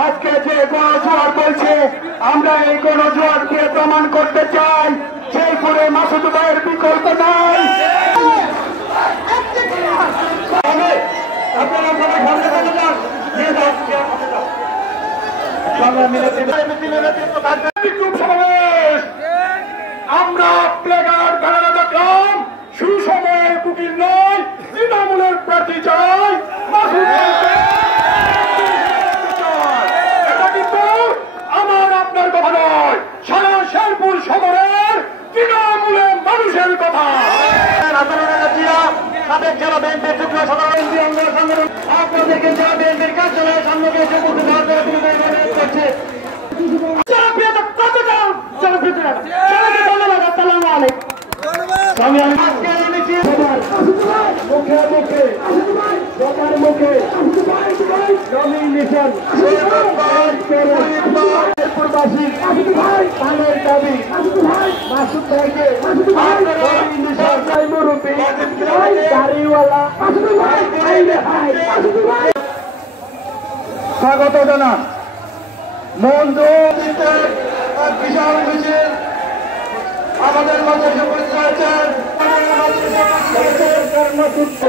আজকে যে গণজোয়ার বলছে, আমরা এই গণজোয়ার দিয়ে প্রমাণ করতে চাই শেরপুরে মাসুদ ভাইয়ের বিকল্প নাই। আপনারা সবাই সামনে চলে যান। আমরা প্লেগার বেড়ানো দেখলাম, সুসময়ের কুকির নয়, তৃণমূলের প্রার্থী চাই। এটা কিন্তু আমার আপনার কথা নয়, সারা শেরপুর শহরের তৃণমূলের মানুষের কথা। সাবেক জেলা বিএনপির যুগ্ম সাধারণ সংগঠন আপনাদেরকে জেলা বিএনপির কার্যালয়ের সামনে এসে উপস্থিত হওয়ার জন্য অনুরোধ করছে। মুখে মুখে সবার মুখে নমিনেশন শেরপুরবাসী পানের দাবি মাসুদ ভাইকে মুরব্বী দাড়িওয়ালা স্বাগত জানান। মঞ্জুর বিশাল মিছিল আমাদের মাঝে উপস্থিত হয়েছেন কর্মসূত্র